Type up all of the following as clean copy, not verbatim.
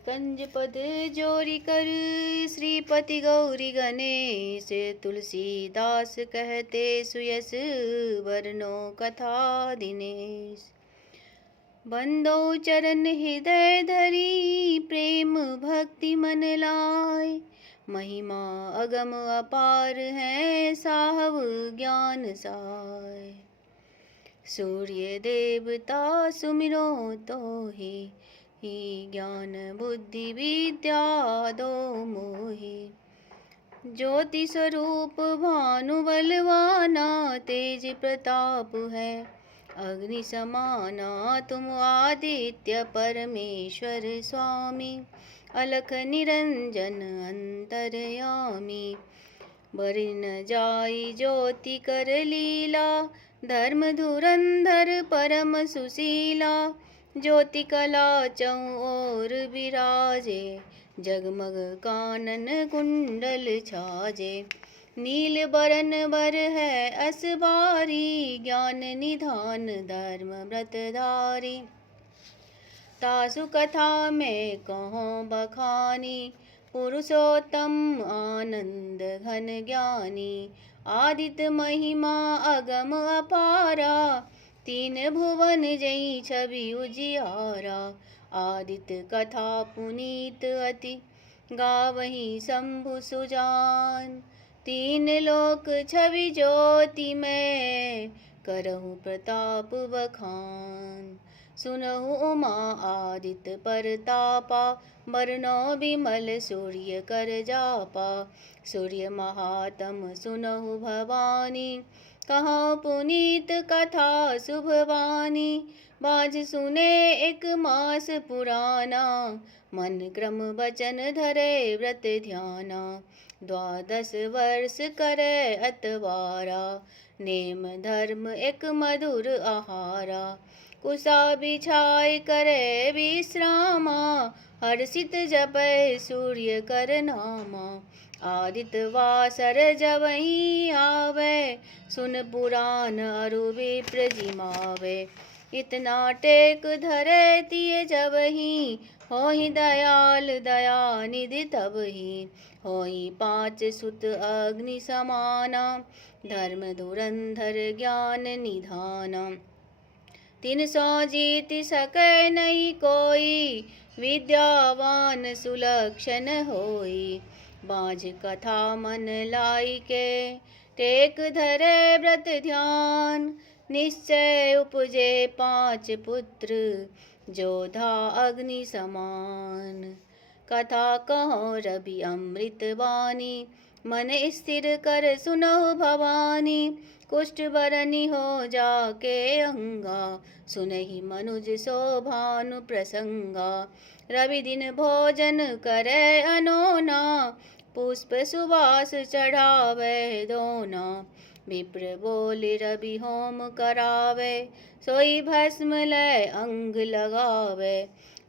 कंज पद जोरी कर श्रीपति गौरी गणेश तुलसीदास कहते सुयस वर्णो कथा दिनेश। बंदो चरण हृदय धरी प्रेम भक्ति मन लाय महिमा अगम अपार है साहब ज्ञान साय। सूर्य देवता सुमिरो तो ही ज्ञान बुद्धि विद्या दो मोहि। ज्योति स्वरूप भानु बलवाना तेज प्रताप है अग्नि समाना तुम आदित्य परमेश्वर स्वामी। अलख निरंजन अंतर्यामी बरि न जाई ज्योति कर लीला धर्म धुरंधर परम सुशीला। ज्योति कला चौं ओर विराजे जगमग कानन कुंडल छाजे। नील बरन बर है असबारी ज्ञान निधान धर्म व्रतधारी। तासु कथा में कहो बखानी पुरुषोत्तम आनंद घन ज्ञानी। आदित्य महिमा अगम अपारा तीन भुवन जई छवि उजियारा। आदित्य कथा पुनीत अति गावही शंभु सुजान। तीन लोक छवि ज्योति में करहु प्रताप बखान। सुनहु उमा आदित्य परतापा बरनो विमल सूर्य कर जापा। सूर्य महात्म सुनहु भवानी कहो पुनीत कथा शुभवानी। बाज सुने एक मास पुराना मन क्रम वचन धरे व्रत ध्याना। 12 वर्ष करे अतवारा नेम धर्म एक मधुर आहारा। कुसा बिछाई करे विश्रामा हर्षित जपै सूर्य कर नामा। आदित्य वासर जवहीं आवे सुन पुराण अरु विप्र जिमावे। इतना टेक धरे तिय जबहीं होहि दयाल दया निधि तबहीं। होहि 5 सुत अग्नि समाना धर्म धुरंधर ज्ञान निधाना। 300 जीत सकै नहीं कोई विद्यावान सुलक्षण होई। बाझ कथा मन लाई के टेक धरे व्रत ध्यान। निश्चय उपजे 5 पुत्र जोधा अग्नि समान। कथा कहो रवि अमृत वाणी मन स्थिर कर सुनहु भवानी। कुष्ठ बरनी हो जाके अंगा सुनहि मनुज शोभानु प्रसंगा। रवि दिन भोजन करे अनोना पुष्प सुवास चढ़ावे दोना। विप्र बोले रवि होम करावे सोई भस्म लय अंग लगावे।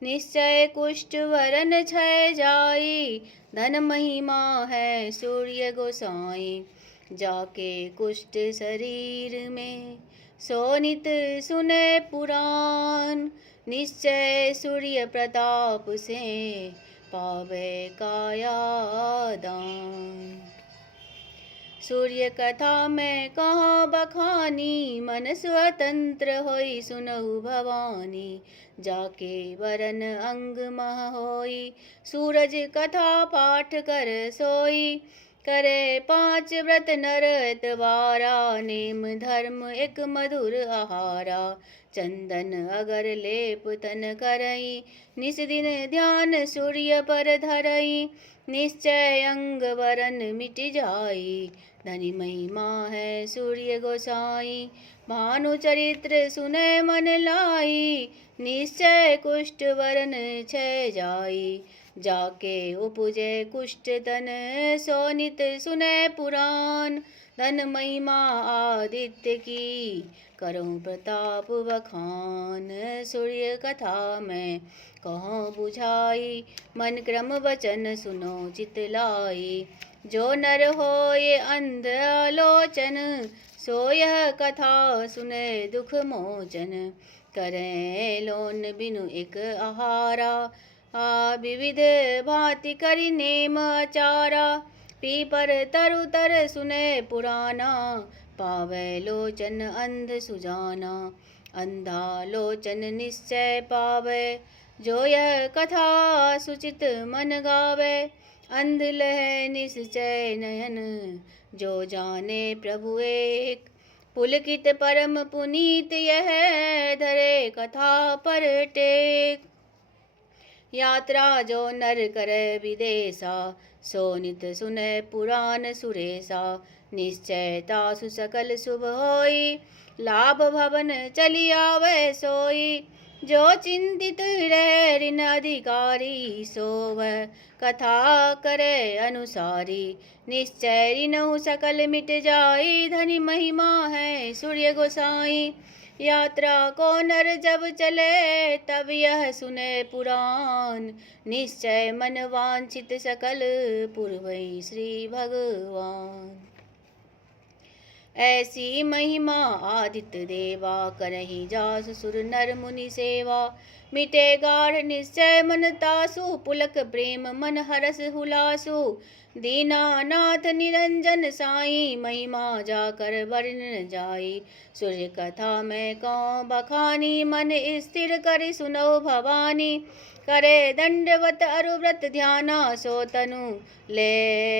निश्चय कुष्ठ वरन क्षय जाई धन महिमा है सूर्य गोसाई। जाके कुष्ठ शरीर में सोनित सुने पुराण। निश्चय सूर्य प्रताप से पावे काया दान। सूर्य कथा में कहाँ बखानी मन स्वतंत्र होई सुनहु भवानी। जाके वरन अंग मह होई सूरज कथा पाठ कर सोई। करे 5 व्रत नर एतवारा नेम धर्म एक मधुर आहारा। चंदन अगर लेप तन करई निस दिन ध्यान सूर्य पर धरई। निश्चय अंग वरन मिट जाई धनी महिमा है सूर्य गोसाई। भानु चरित्र सुने मन लाई निश्चय कुष्ठ वरन क्षय जाई। जाके उपजे कुष्ठ तन सोनित सुने पुराण। धन महिमा आदित्य की करहु प्रताप बखान। सूर्य कथा में कहो बुझाई मन क्रम वचन सुनो चित लाई। जो नर होए अंध आलोचन सो यह कथा सुने दुख मोचन। करें लोन बिनु एक आहारा विविध भांति करि नेम आचारा, पीपर तरु तर सुने पुराना, पावै लोचन अंध सुजाना, अंधा लोचन निश्चय पावै, जो यह कथा सुचित मन गावे, अंध लह निश्चय नयन, जो जाने प्रभु एक, पुलकित परम पुनीत यह, धरे कथा पर टेक। यात्रा जो नर करे विदेशा, सो नित सुने पुराण सुरेशा, निश्चय तासु सकल शुभ होई, लाभ भवन चली आवे सोई, जो चिंतित रहे ऋण अधिकारी, सो वह कथा करे अनुसारी, निश्चय ऋणु सकल मिट जाई, धनी महिमा है सूर्य गोसाई। यात्रा को नर जब चले, तब यह सुने पुराण, निश्चय मन वांछित सकल पुरवै श्री भगवान। ऐसी महिमा आदित्य देवा, करहि जासु सुर नर मुनि सेवा, मिटे गाढ़ निश्चय मन तासु, पुलक प्रेम मन हरस हुलासु, दीनानाथ निरंजन साई, महिमा जाकर वर्णन जाई, सूर्य कथा में कौ बखानी, मन स्थिर कर सुनो भवानी, करे दंडवत अरुव्रत ध्याना, सो तनु ले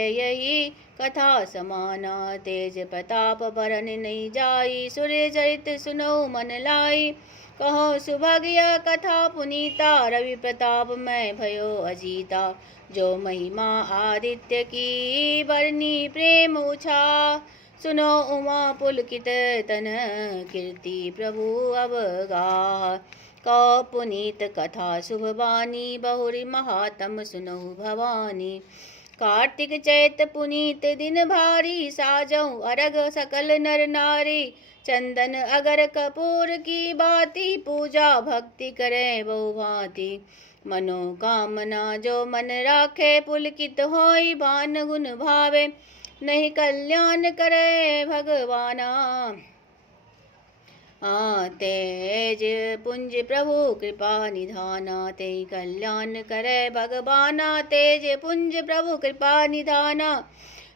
यही कथा समाना, तेज प्रताप बरन नहीं जाई, सूर्य चरित सुनो मन लाई, कहो सुभगिया कथा पुनीता, रवि प्रताप में भयो अजीता, जो महिमा आदित्य की बरनी प्रेम उछा, सुनो उमा पुलकित तन कीर्ति प्रभु अवगाह, कौ पुनीत कथा शुभ बानी, बहुरी महात्म सुनो भवानी, कार्तिक चैत पुनीत दिन भारी, साजऊ अरग सकल नर नारी, चंदन अगर कपूर की बाती, पूजा भक्ति करे बहु भांति, मनोकामना जो मन राखे, पुलकित होई भान गुण भावे, नहीं कल्याण करे भगवाना, तेज पुंज प्रभु कृपा निधाना, ते कल्याण करे भगवाना, तेज पुंज प्रभु कृपा निधाना,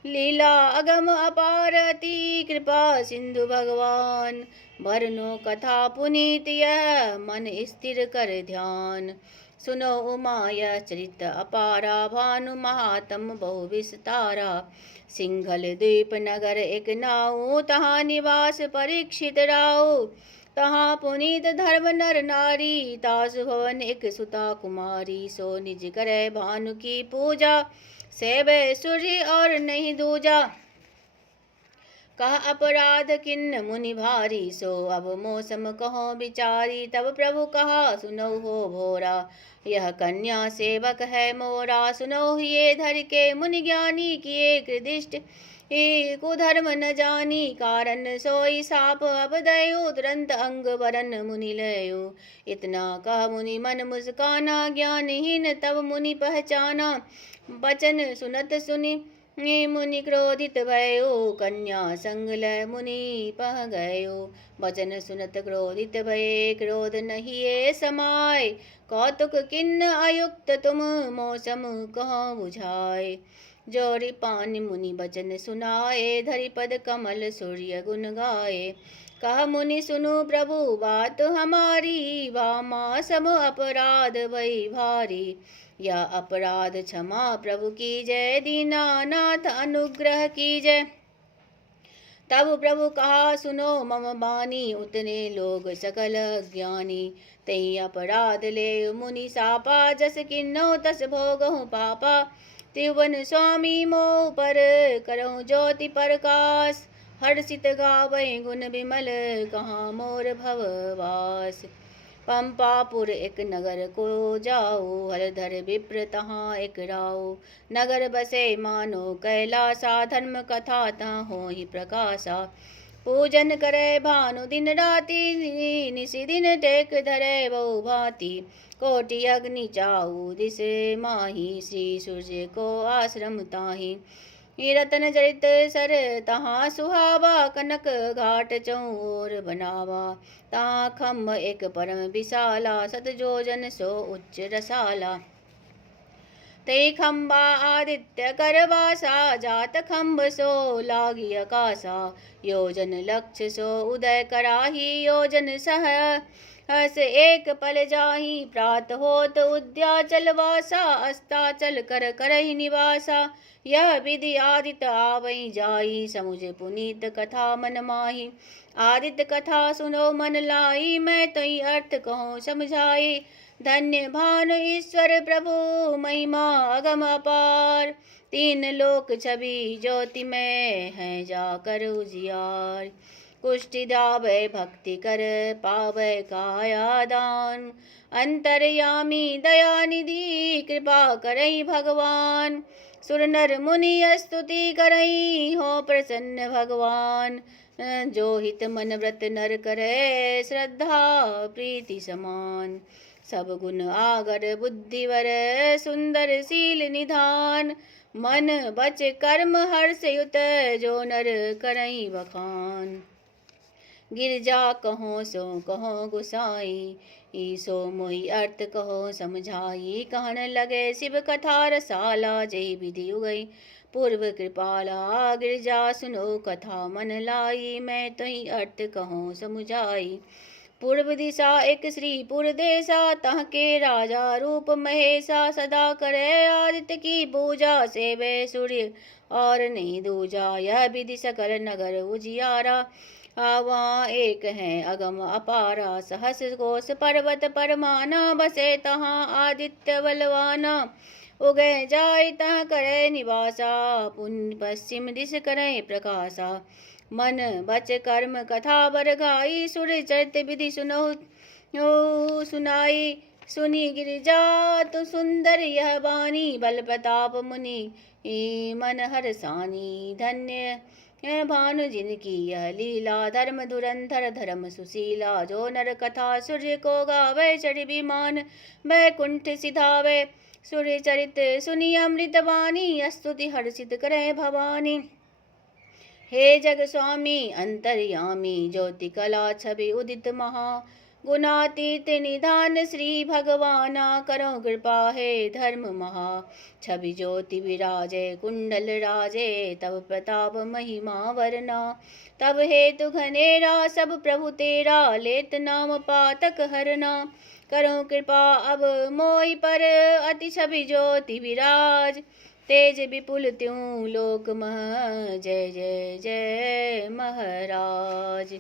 लीला अगम अपारति कृपा सिंधु भगवान, भरनो कथा पुनीत यह, मन स्थिर कर ध्यान, सुनो उमा यह चरित अपारा, भानु महात्म बहु विस्तारा, सिंघल द्वीप नगर एक नाऊ, तहाँ निवास परीक्षित राऊ, तहाँ पुनीत धर्म नर नारी, तासु भवन एक सुता कुमारी, सो निज करे भानु की पूजा, सेवे सूर्य और नहीं दूजा, कह अपराध किन्न मुनि भारी, सो अब मौसम कहो बिचारी, तब प्रभु कहा सुनो हो भोरा, यह कन्या सेवक है मोरा, सुनो ये धर के मुनि ज्ञानी, किए कृदिष्ट कुधर्म न जानी, कारण सोई साप अब दयो, तुरंत अंग वरन मुनि लयो, इतना कह मुनि मन मुस्काना, ज्ञानहीन तब मुनि पहचाना, वचन सुनत सुनि मुनि क्रोधित भयो, कन्या संग लय मुनि पह गयो, वचन सुनत क्रोधित भये, क्रोध नहीं ये समाय, कौतुक किन्न अयुक्त तुम मौसम कहाँ बुझाए, जोरी पानी मुनि वचन सुनाए, धरि पद कमल सूर्य गुण गाए, कह मुनि सुनु प्रभु बात हमारी, वामा सम अपराध भई भारी, या अपराध क्षमा प्रभु की जय, दीनानाथ अनुग्रह की जय। तब प्रभु कहा सुनो मम बानी, उतने लोग सकल ज्ञानी, तई अपराध ले मुनि सापा, जस किन्नो तस भोगहु पापा, त्रिभुवन स्वामी मोह पर करहु ज्योति प्रकाश, हर्षित गावै गुण विमल, कहाँ मोर भववास, पंपापुर एक नगर को जाओ, हरधर विप्र तहाँ एक राओ, नगर बसे मानो कैलासा, धर्म कथा तहाँ होहि प्रकाशा, पूजन करे भानु दिन राति, निशि दिन टेक धरे बहु भांति, कोटि अग्नि चाऊ दिस माही, श्री सूर्य को आश्रम ताही, रतन जरित सर तहाँ सुहावा, कनक घाट चौर बनावा, तहाँ खम्भ एक परम विशाला, सत जोजन सो उच्च रसाला, ते खम्बा आदित्य करवासा, जात खम्ब सो लागी आकाशा। योजन लक्ष्य सो उदय कराही, योजन सह हस एक पल जाही। प्रात होत उद्याचल वासा, अस्ताचल कर करहि निवासा। यह विधि आदित्य आवै जाई, समुझ पुनीत कथा मन माही। आदित्य कथा सुनो मन लाई, मैं तई अर्थ कहूँ समझाई। धन्य भानु ईश्वर प्रभु, महिमा अगम अपार। तीन लोक छवि ज्योति में है, जाकर उजियार। कुष्टि दावै भक्ति कर, पावै काया दान। अंतर्यामी दया निधि, कृपा करई भगवान। सुर नर मुनि स्तुति करई, हो प्रसन्न भगवान। जो हित मन व्रत नर करे, श्रद्धा प्रीति समान। सब गुण आगर बुद्धिवर, सुंदर शील निधान। मन बच कर्म हर्ष युत, जो नर करई बखान। गिरजा कहो सो कहो गुसाई, ईसो मोहि अर्थ कहो समझाई। कहन लगे शिव कथा रसाला, जय विधि उगई पूर्व कृपाला। गिरजा सुनो कथा मन लाई, मैं तही अर्थ कहो समुझाई। पूर्व दिशा एक श्रीपुर देसा, तह के राजा रूप महेशा। सदा करे आदित्य की पूजा, सेवे सूर्य और नहीं दूजा। यह विधि सकल नगर उजियारा, वहाँ एक है अगम अपारा। सहस कोश पर्वत परमाना, बसे तहाँ आदित्य बलवाना। उगय जाय तह करे निवासा, पुण्य पश्चिम दिश करे प्रकाशा। मन बच कर्म कथा बर गाई, सुर चरित विधि सुनो सुनाई। सुनी गिरिजा तु सुंदर यह बानी, बल प्रताप मुनि मन हरसानी। धन्य भानु जिनकी यह लीला, धर्म धुरंधर धर्म सुशीला। जो नर कथा सूर्य को गावे, चढ़ विमान बैकुंठ सिधावे। सूर्य चरित सुनी अमृत वाणी, स्तुति हर्षित करे भवानी। हे जग स्वामी अंतर्यामी, ज्योति कला छवि उदित महा। गुणातीत निधान श्री भगवाना, करो कृपा हे धर्म महा। छवि ज्योति विराजे कुंडल राजे, तब प्रताप महिमा वरना। तब हेतु घनेरा सब प्रभु तेरा, लेत नाम पातक हरना। करो कृपा अब मोहि पर, अति छवि ज्योति विराज। तेज विपुल त्यों लोक मह, जय जय जय महाराज।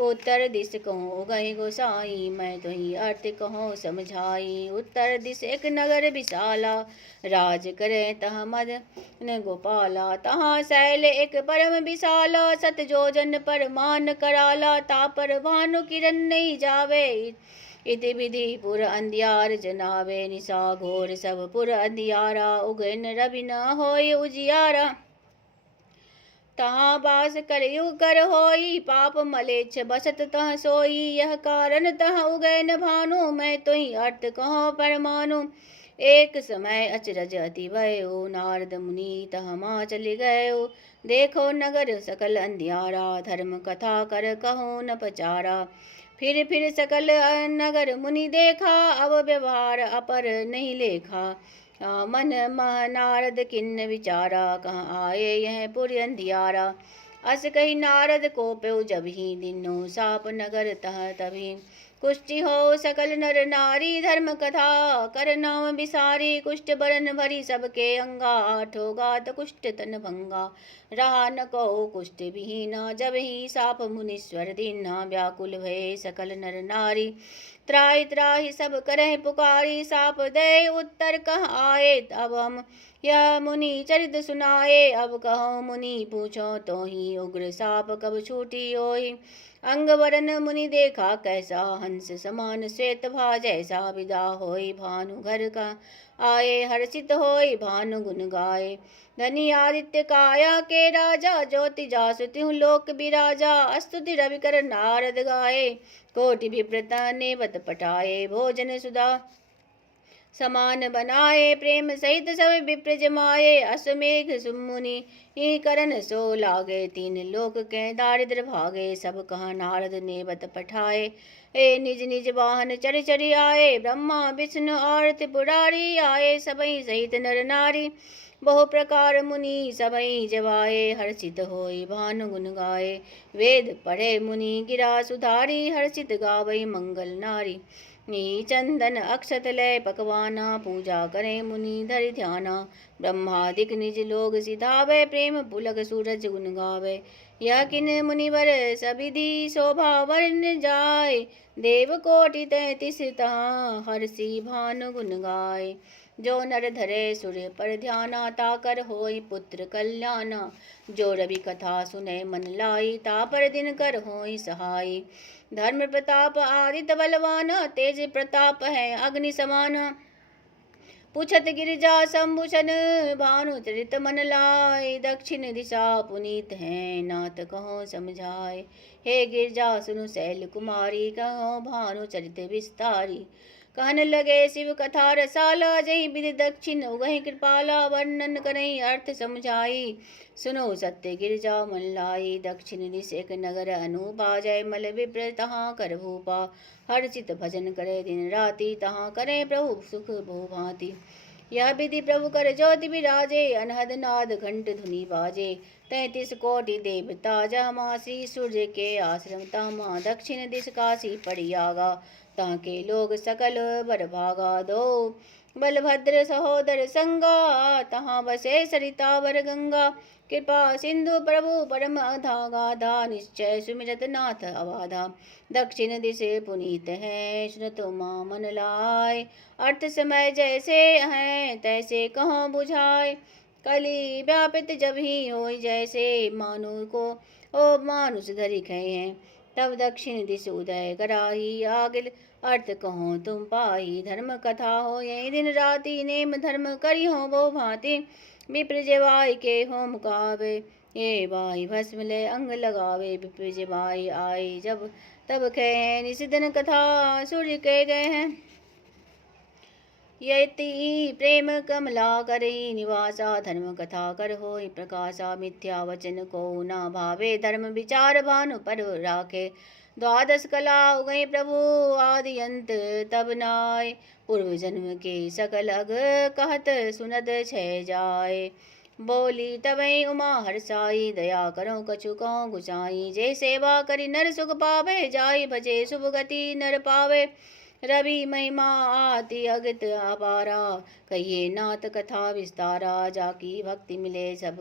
उत्तर दिश कहूँ गई गोसाई, मैं तुही अर्थ कहूँ समझाई। उत्तर दिश एक नगर विशाला, राज करे तह मद न गोपाला। तहाँ शैल एक परम विशाला, सत जोजन पर मान कराला। तापर भानु किरण नहीं जावे, इति विधि पुर अंधियार जनावे। निशा घोर सब पुर अंधियारा, उगन रवि न होय उजियारा। तहाँ बास कलयुग कर होई, पाप मलेच्छ बसत तह सोई। यह कारण तह उगै न भानु, मैं तुही अर्थ कहो परमानु। एक समय अचरज अति भयो, नारद मुनि तह माँ चलि गयो। देखो नगर सकल अंधियारा, धर्म कथा कर कहूँ न पचारा। फिर सकल नगर मुनि देखा, अब व्यवहार अपर नहीं लेखा। मन मह नारद किन्न विचारा, कहाँ आए यह पुर अंधियारा। अस कही नारद को प्यो जब ही, दिनो साप नगर तह तभी। कुष्टि हो सकल नर नारी, धर्म कथा कर नाम बिसारी। कुष्ठ बरन भरी सबके अंगा, आठो गात कुष्ठ तन भंगा। रहा न कहो कुष्ठ विहीना, जब ही साप मुनीश्वर दीना। व्याकुल भये सकल नर नारी, त्राहि त्राहि सब करह पुकारी। साप दे उत्तर कह आए, अब हम यह मुनि चरित सुनाए। अब कहो मुनि पूछो तो ही, उग्र साप कब छूटी होई। अंग वरन मुनि देखा कैसा, हंस समान श्वेत भा जैसा। विदा होई भानु घर का आए, हर्षित होई भानु गुण गाए। धनी आदित्य काया के राजा, ज्योति जासु त्यों लोक बिराजा। स्तुति रवि कर नारद गाए, कोटि विप्रता ने बत पटाए। भोजन सुधा समान बनाए प्रेम सहित सब विप्र जमाए। अश्वमेघ सुमुनि करण सो लागे, तीन लोक के दारिद्र भागे। सब कहा नारद ने बत पठाए, ए निज निज वाहन चढ़ चढ़ आए। ब्रह्मा विष्णु और त्रिपुरारी आए, सबई सहित नर नारी बहु प्रकार मुनि सबई जवाए। हर्षित होई भानु गुण गाए, वेद पढ़े मुनि गिरा सुधारी। हर्षित गावई मंगल नारी, चंदन अक्षत लय पकवाना। पूजा करे मुनि धरि ध्याना, ब्रह्मादिक निज लोग सिधावे। प्रेम पुलक सूरज गुण गावे, यह किन मुनिवर सबिधि शोभा वर्ण जाय। देव कोटि 33 तहाँ हर्षि भानु गुण गाय। जो नर धरे सूर्य पर ध्याना, ताकर होई पुत्र कल्याणा। जो रवि कथा सुने मन लाई, तापर दिन कर होई सहाय। धर्म प्रताप आदित्य बलवाना, तेज प्रताप है अग्नि समाना। पूछत गिरिजा संभूषण, भानु चरित मन लाय। दक्षिण दिशा पुनीत है, नाथ कहो समझाए। हे गिरिजा सुनु शैल कुमारी, कहो भानु चरित विस्तारी। कहन लगे शिव कथा रसाला, जही विधि दक्षिण उगहि कृपाला। वर्णन करहि अर्थ समझाई, सुनो सत्य गिरिजा मन लाई। दक्षिण दिश एक नगर अनूपा, जय मल विप्र तहाँ कर भूपा। हर्षित भजन करे दिन राति, तहाँ करे प्रभु सुख बहु भांति। यह विधि प्रभु कर ज्योति विराजे, अनहद नाद घंट धुनि बाजे। 33 कोटि देवता जहाँ, श्री सूर्य के आश्रम तहाँ। दक्षिण दिश काशी पड़ियागा, ताके लोग सकल बर भागा। दो बलभद्र सहोदर संगा, तहाँ बसे सरिता वर गंगा। कृपा सिंधु प्रभु परम अगाधा, निश्चय सुमिरत नाथ अबाधा। दक्षिण दिश पुनीत है, सुनतो माँ मन लाय। अर्थ समय जैसे हैं, तैसे कहाँ बुझाए। कली व्यापित जब ही होई, जैसे मानु को ओ मानुष धरि खये हैं। तब दक्षिण दिश उदय कराही, आगिल अर्थ कहो तुम पाई। धर्म कथा हो यही दिन राति, नेम धर्म करी हो वो भांति। विप्र जेवाय के हो मुकावे, ये बाई भस्म ले अंग लगावे। विप्र जेवाय आए जब तब कहे, निषिदन कथा सूर्य के गए हैं। यति प्रेम कमला करे निवासा, धर्म कथा कर होई प्रकाशा। मिथ्या वचन को ना भावे, धर्म विचार भानु पर राखे। द्वादश कला उगई प्रभु आदि अंत तब नाय। पूर्व जन्म के सकल अग कहत सुनत छह जाय। बोली तबई उमा हर्षाई, दया करो कछु कहो गुसाई। जे सेवा करी नर सुख पावे, जाय भजे शुभ गति नर पावे। रवि महिमा आति अगत अपारा, कहिए नाथ कथा विस्तारा। जाकी भक्ति मिले सब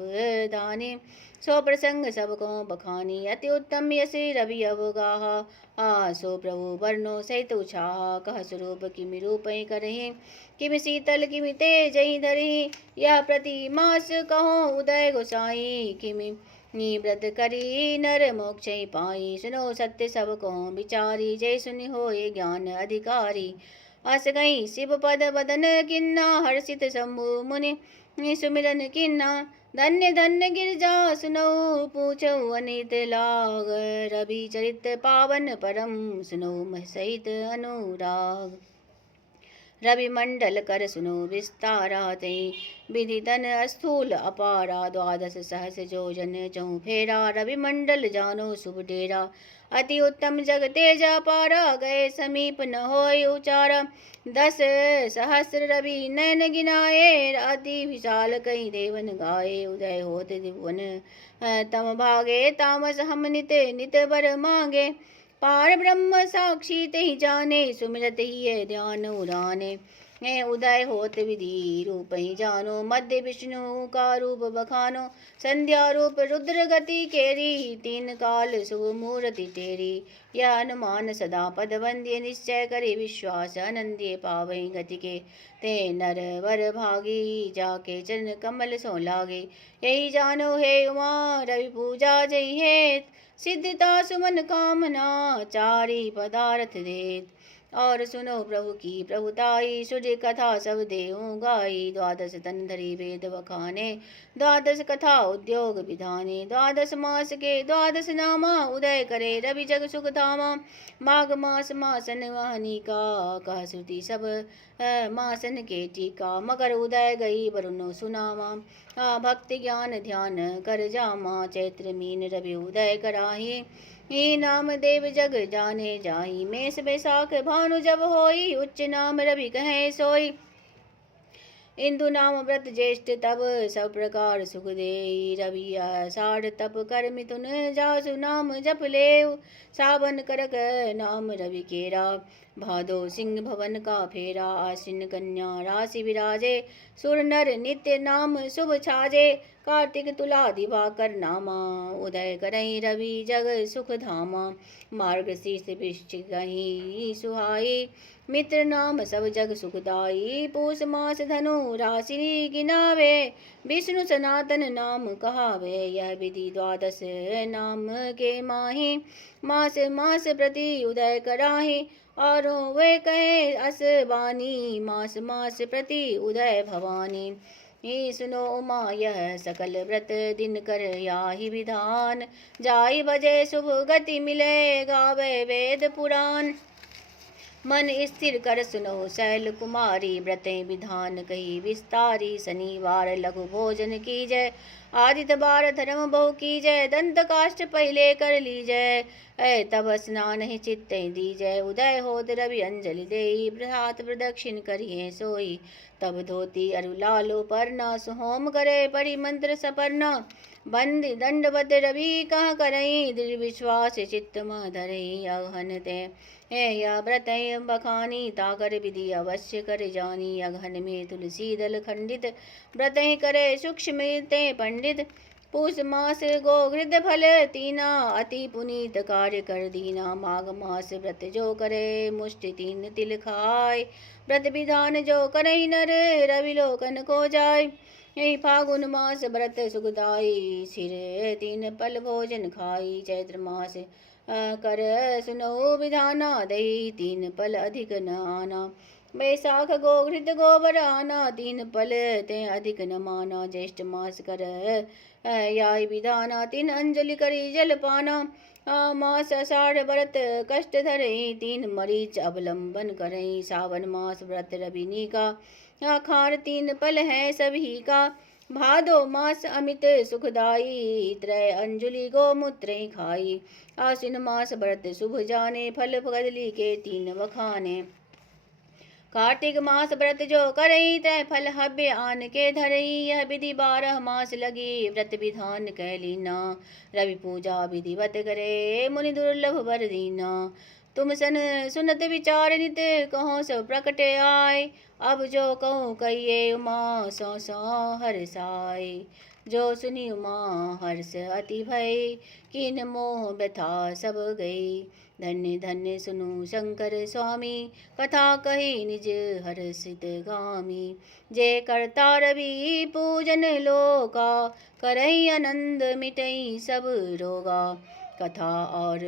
दानी, सो प्रसंग सब को बखानी। अति उत्तम यश रवि अवगाहा, सो प्रभु वर्णो सहित उछाहा। कह स्वरूप किमि रूप करहि, किमि शीतल किमि तेज धरहि। यह प्रति मास कहो उदय गोसाई, किमि व्रत करी नर मोक्ष पाई। सुनो सत्य सब को विचारी, जय सुनि होए ज्ञान अधिकारी। अस गई शिव पद बदन किन्ना, हर्षित शंभु मुनि सुमिरन किन्ना। धन्य धन्य गिरजा सुनो पूछो अनित लाग। रवि चरित पावन परम, सुनो मह सहित अनुराग। रवि मंडल कर सुनो विस्तारा, तई विधि तन स्थूल अपारा। 12 सहस जोजन चहु फेरा, रवि मंडल जानो शुभ डेरा। अति उत्तम जग तेज अपारा, गए समीप न होय उचारा। 10 सहस्र रवि नयन गिनाए, अति विशाल कई देवन गाए। उदय होत दिवन तम भागे, तामस हम नित नित बर मांगे। पार ब्रह्म साक्षी तेहि जाने, सुमिरत ही ध्यान उदाने। उदय होत विधि रूप ही जानो, मध्य विष्णु का रूप बखानो। संध्या रूप रुद्र गति केरी, 3 काल शुभ मूर्ति तेरी। यह अनुमान सदा पद वंद्य, निश्चय करे विश्वास आनंद्य। पावै गति के ते नर वर भागी, जाके चरण कमल सो लागे। यही जानो हे उमा रवि पूजा जय हेत, सिद्धता सुमन कामना चारि पदार्थ देत। और सुनो प्रभु की प्रभुताई, सूर्य कथा सब देहु गाई। द्वादश तन धरी वेद बखाने, द्वादश कथा उद्योग विधाने। द्वादश मास के द्वादश नामा, उदय करे रवि जग सुख धामा। माघ मास मासन वाहनी का, कह श्रुति सब मासन के टीका। मकर उदय गई वरुण सुनामा, भक्ति ज्ञान ध्यान कर जामा। चैत्र मीन रवि उदय कराही, ही नाम देव जग जाने जाही। मेष बैसाख भानु जब होई, उच्च नाम रवि कहे सोई। इंदु नाम व्रत ज्येष्ठ तब, सब प्रकार सुख देई। रवि आषाढ़ तप कर मिथुन, जासु नाम जप लेव। सावन करक नाम रवि केरा, भादो सिंह भवन का फेरा। आश्विन कन्या राशि विराजे, सुर नर नित्य नाम शुभ छाजे। कार्तिक तुला दिवाकर नामा, उदय करई रवि जग सुख धामा। मार्गशीर्ष वृश्चिक गही सुहाई, मित्र नाम सब जग सुखदाई। पूष मास धनु राशि गिनावे, विष्णु सनातन नाम कहावे। यह विधि द्वादश नाम के माही, मास मास प्रति उदय कराही। और वे कहे अस वाणी, मास मास प्रति उदय भवानी। ही सुनो उमा यह सकल व्रत, दिन कर याहि विधान। जाई बजे शुभ गति मिले, गावे वेद पुराण। मन स्थिर कर सुनो शैल कुमारी, व्रतें विधान कही विस्तारी। शनिवार लघु भोजन कीजय, आदित्यवार धर्म बहु कीजय। दंत काष्ठ पहले कर लीजय, तब स्नान ही चित्त दीजय। उदय होत रवि अंजलि देई, प्रभात प्रदक्षिण करिए सोई। तब धोती अरु लालो परना, सुहोम करे परि मंत्र सपरना। बंद दंडवत रवि कह करई, दृढ़ विश्वास चित्त मह धरई। अगहन ते या व्रत बखानी, ताकर विधि अवश्य कर जानी। अगहन में तुलसी दल खंडित, व्रत करे सूक्ष्म ते पंडित। पूष मास गो घृत फल तीना, अति पुनीत कार्य कर दीना। माघ मास व्रत जो करे, मुष्टि तीन तिल खाय। व्रत विधान जो करई नर, रवि लोकन को जाय। यही फागुन मास व्रत सुखदाई, सिर तीन पल भोजन खाई। चैत्र मास कर सुनो विधाना, दही तीन पल अधिक न आना। बैसाख गो घृत गोबर आना, तीन पल ते अधिक न माना। ज्येष्ठ मास कर याय विधाना, तीन अंजलि करी जल पाना। मास आषाढ़ व्रत कष्ट धरई, तीन मरीच अवलंबन करई। सावन मास व्रत रविनी का, खार तीन पल है सभी का। भादो मास अमित सुखदाई, त्रय अंजलि गोमूत्र खाई। आश्विन मास व्रत शुभ जाने, फल बदली के तीन बखाने। कार्तिक मास व्रत जो करई, त्रय फल हव्य आन के धरई। यह विधि 12 मास लगी, व्रत विधान कैलीना। रवि पूजा विधिवत करे, मुनि दुर्लभ वर दीना। तुम सन सुनत विचार नित, कहो सब प्रकट आय। अब जो कहूँ कहिए उमा, सौ सौ हर्षाय। जो सुनी उमा हर्ष अति भय, कीन मोह व्यथा सब गई। धन्य धन्य सुनु शंकर स्वामी, कथा कही निज हर्षित गामी। जे करता रवि पूजन लोका, करई आनंद मिटई सब रोगा। कथा और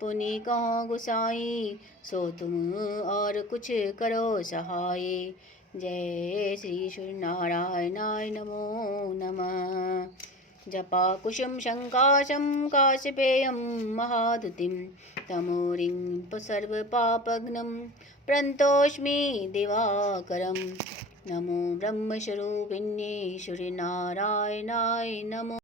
पुनि कहो गुसाई, सो तुम और कुछ करो सहाय। जय श्री सूर्य नारायणाय नमो नमः। जपा कुशुम शंकाशं काशपेयं महादुतिं, तमोरिं सर्वपापघ्नं प्रणतोऽस्मि दिवाकरं। नमो ब्रह्मस्वरूपिण्ये सूर्यनारायणाय नमो।